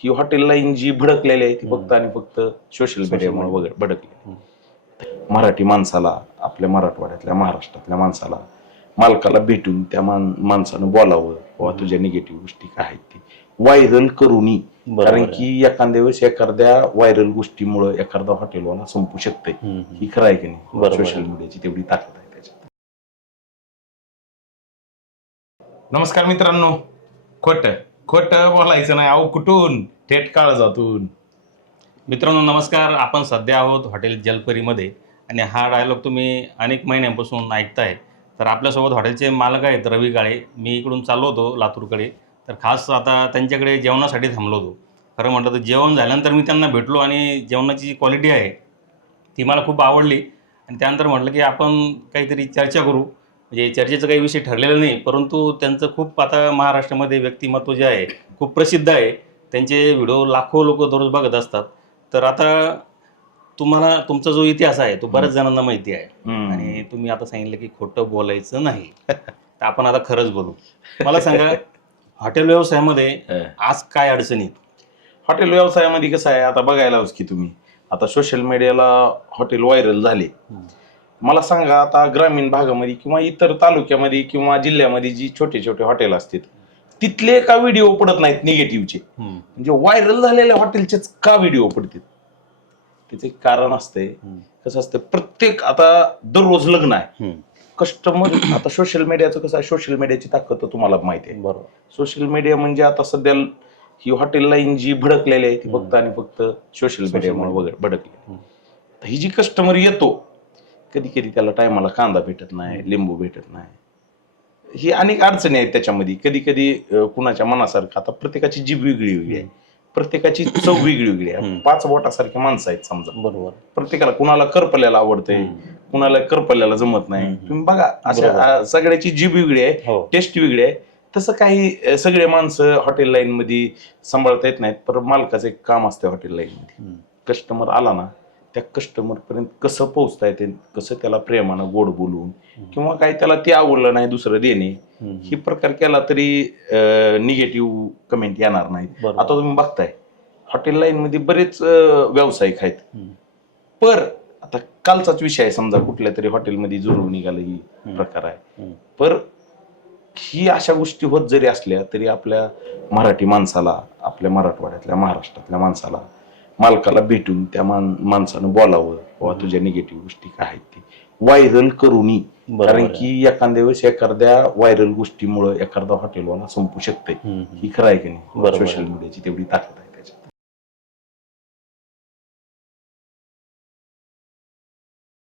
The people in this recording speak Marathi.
ही हॉटेल लाईन जी भडकलेली आहे ती फक्त आणि फक्त सोशल मीडियामुळे भडकली. मराठी माणसाला, आपल्या मराठवाड्यातल्या महाराष्ट्रातल्या माणसाला मालकाला भेटून त्या माणसानं बोलावं, बाबा तुझ्या निगेटिव्ह गोष्टी काय आहेत ती व्हायरल करूनी. कारण की एखाद्या वेळेस एखाद्या व्हायरल गोष्टीमुळे एखादा हॉटेलवाला संपू शकते. ही खरं आहे की नाही? सोशल मीडियाची तेवढी ताकद आहे त्याच्यात. नमस्कार मित्रांनो. खोटं बोलायचं नाही. अहो कुठून? थेट काळजातून. मित्रांनो नमस्कार. आपण सध्या आहोत हॉटेल जलपरीमध्ये आणि हा डायलॉग तुम्ही अनेक महिन्यांपासून ऐकताय. तर आपल्यासोबत हॉटेलचे मालक आहेत रवी काळे. मी इकडून चाललो होतो लातूरकडे, तर खास आता त्यांच्याकडे जेवणासाठी थांबलो होतो. खरं म्हटलं तर जेवण झाल्यानंतर मी त्यांना भेटलो आणि जेवणाची जी क्वालिटी आहे ती मला खूप आवडली. आणि त्यानंतर म्हटलं की आपण काहीतरी चर्चा करू. म्हणजे चर्चेचं काही विषय ठरलेला नाही, परंतु त्यांचं खूप आता महाराष्ट्रामध्ये व्यक्तिमत्व जे आहे खूप प्रसिद्ध आहे. त्यांचे व्हिडिओ लाखो लोक दररोज बघत असतात. तर आता तुम्हाला तुमचा जो इतिहास आहे तो बऱ्याच जणांना माहिती आहे आणि तुम्ही आता सांगितलं की खोटं बोलायचं नाही. तर आपण आता खरंच बोलू. मला सांगा, हॉटेल व्यवसायामध्ये आज काय अडचणी? हॉटेल व्यवसायामध्ये कसं आहे, आता बघायलाच की तुम्ही आता सोशल मीडियाला हॉटेल व्हायरल झाले. मला सांगा, आता ग्रामीण भागामध्ये किंवा इतर तालुक्यामध्ये किंवा जिल्ह्यामध्ये जी छोटे छोटे हॉटेल असतात तिथले का व्हिडिओ पडत नाहीत निगेटिव्हचे? म्हणजे व्हायरल झालेल्या हॉटेलचेच का व्हिडिओ पडतात? त्याचे कारण असते. कसं असतं, प्रत्येक आता दररोज लग्न आहे, कस्टमर आता सोशल मीडियाचं कसं आहे, सोशल मीडियाची ताकद तर तुम्हाला माहिती आहे. बरोबर. सोशल मीडिया म्हणजे आता सध्या ही हॉटेल लाईन जी भडकलेली आहे ती फक्त आणि फक्त सोशल मीडियामुळे भडकली. ही जी कस्टमर येतो, कधी कधी त्याला टायमाला कांदा भेटत नाही, लिंबू भेटत नाही, ही अनेक अडचणी आहेत त्याच्यामध्ये. कधी कधी कुणाच्या मनासारखं, आता प्रत्येकाची जीभ वेगळी वेगळी आहे, प्रत्येकाची चव वेगळी वेगळी आहे. 5 बोटासारखे माणसं आहेत समजा. बरोबर. प्रत्येकाला, कुणाला करपल्याला आवडतंय, कुणाला करपल्याला जमत नाही. तुम्ही बघा, अशा सगळ्याची जीभ वेगळी आहे, टेस्ट वेगळी आहे. तसं काही सगळे माणसं हॉटेल लाईन मध्ये सांभाळता येत नाहीत. पण मालकाचं एक काम असतं हॉटेल लाईन मध्ये, कस्टमर आला ना त्या कस्टमर पर्यंत कसं पोहोचता येते, कसं त्याला प्रेमानं गोड बोलून किंवा काही त्याला ते आवडलं नाही दुसरं देणे, ही प्रकार केला तरी निगेटिव्ह कमेंट येणार नाहीत. आता तुम्ही बघताय हॉटेल लाईन मध्ये बरेच व्यावसायिक आहेत. पर आता कालचाच विषय आहे, समजा कुठल्या तरी हॉटेलमध्ये जुळून निघाला ही प्रकार आहे. पर ही अशा गोष्टी होत जरी असल्या तरी आपल्या मराठी माणसाला, आपल्या मराठवाड्यातल्या महाराष्ट्रातल्या माणसाला मालकाला भेटून त्या माणसानं बोलावं, बाबा तुझ्या निगेटिव्ह गोष्टी काय आहेत ती व्हायरल करूनी. कारण की एखाद्या वेळेस एखाद्या व्हायरल गोष्टीमुळे एखादा हॉटेलवाला संपू शकते. ही खरं आहे की नाही? सोशल मीडियाची तेवढी ताकद